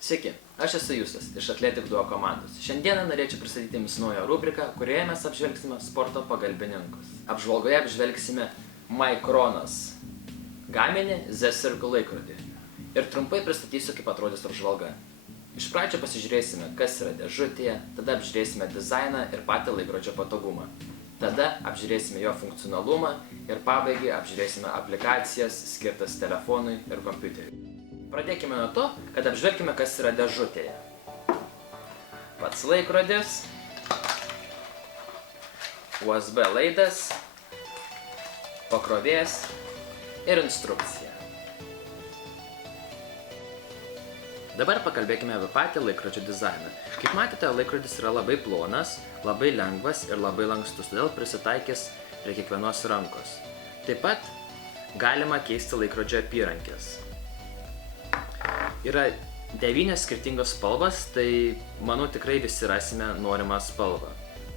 Sveiki, aš esu Justas iš Athletic Duo komandos. Šiandieną norėčiau pristatyti jums naują rubriką, kurioje mes apžvelgsime sporto pagalbininkus. Apžvalgoje apžvelgsime Micronas gaminį Z-Circle laikrodį. Ir trumpai pristatysiu, kaip atrodys apžvalga. Iš pradžio pasižiūrėsime, kas yra dėžutėje, tada apžiūrėsime dizainą ir patį laikrodžio patogumą. Tada apžiūrėsime jo funkcionalumą ir pabaigai apžiūrėsime aplikacijas skirtas telefonui ir kompiuteriui. Pradėkime nuo to, kad apžvelgime, kas yra dėžutėje. Pats laikrodis, USB laidas, pakrovės ir instrukcija. Dabar pakalbėkime apie patį laikrodžio dizainą. Kaip matėte, laikrodis yra labai plonas, labai lengvas ir labai lankstus, todėl prisitaikys prie kiekvienos rankos. Taip pat galima keisti laikrodžio apyrankes. Yra 9 skirtingos spalvos, tai manau tikrai visi rasime norimą spalvą.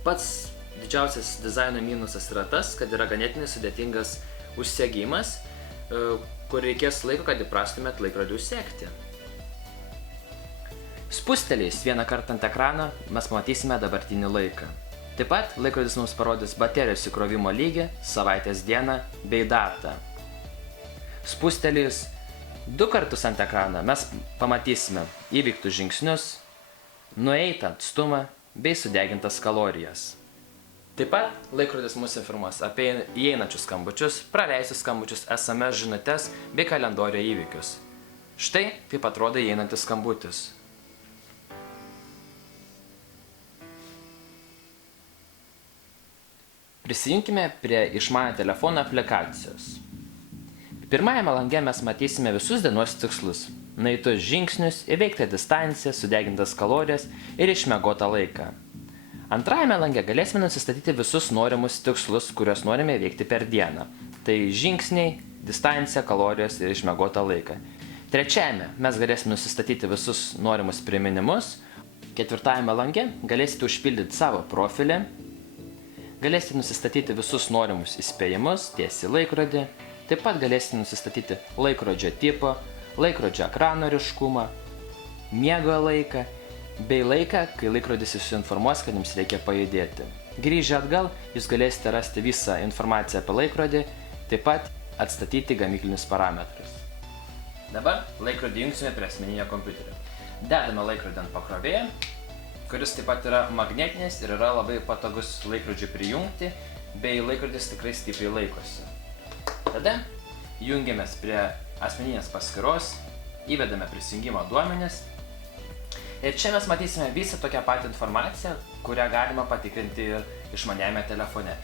Pats didžiausias dizaino minusas yra tas, kad yra ganėtinai sudėtingas užsegimas, kur reikės laiko, kad įprastumėt laikrodį užsegti. Spustelėjus vieną kartą ant ekrano mes matysime dabartinį laiką. Taip pat laikrodis mums parodys baterijos įkrovimo lygį, savaitės dieną bei datą. Spustelėjus 2 kartus ant ekraną mes pamatysime įveiktus žingsnius, nueitą atstumą bei sudegintas kalorijas. Taip pat laikrodis mus informuos apie įeinančius skambučius, praleistus skambučius, SMS žinutes bei kalendorio įvykius. Štai kaip atrodo įeinantis skambutis. Prisijunkime prie išmanio telefono aplikacijos. Pirmajame lange mes matysime visus dienos tikslus – nueitus žingsnius, įveiktą distanciją, sudegintas kalorijas ir išmiegotą laiką. Antrajame lange galėsime nusistatyti visus norimus tikslus, kuriuos norime įveikti per dieną. Tai žingsniai, distancija, kalorijos ir išmiegotą laiką. Trečiajame mes galėsime nusistatyti visus norimus priminimus. Ketvirtajame lange galėsite užpildyti savo profilį. Galėsite nusistatyti visus norimus įspėjimus, tiesiai laikrodį. Taip pat galėsite nusistatyti laikrodžio tipą, laikrodžio ekrano ryškumą, miego laiką, bei laiką, kai laikrodis jūs informuos, kad jums reikia pajudėti. Grįžę atgal, jūs galėsite rasti visą informaciją apie laikrodį, taip pat atstatyti gamyklinius parametrus. Dabar laikrodį jungsime prie asmeninio kompiuterio. Dedame laikrodį ant pakrovėjo, kuris taip pat yra magnetinis ir yra labai patogus laikrodžiui prijungti, bei laikrodis tikrai stipriai laikosi. Tada jungiamės prie asmeninės paskyros, įvedame prisijungimo duomenis ir čia mes matysime visą tokią patį informaciją, kurią galima patikrinti ir išmaniajame telefone.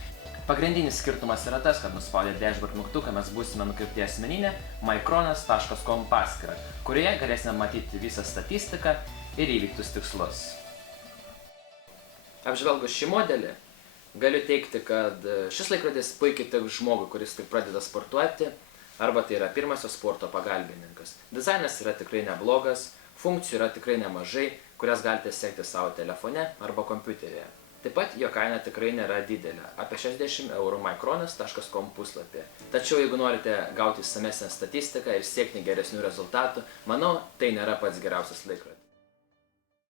Pagrindinis skirtumas yra tas, kad nuspaudę dashboard mygtuką mes būsime nukreipti į asmeninę micronas.com paskyrą, kurioje galėsime matyti visą statistiką ir įvyktus tikslus. Apžvelgus šį modelį, galiu teigti, kad šis laikrodis puikiai tiks žmogui, kuris tik pradeda sportuoti, arba tai yra pirmasis sporto pagalbininkas. Dizainas yra tikrai neblogas, funkcijų yra tikrai nemažai, kurias galite sekti savo telefone arba kompiuteryje. Taip pat jo kaina tikrai nėra didelė, apie 60 € micronas.com puslapyje. Tačiau jeigu norite gauti išsamesnę statistiką ir siekti geresnių rezultatų, manau, tai nėra pats geriausias laikrodis.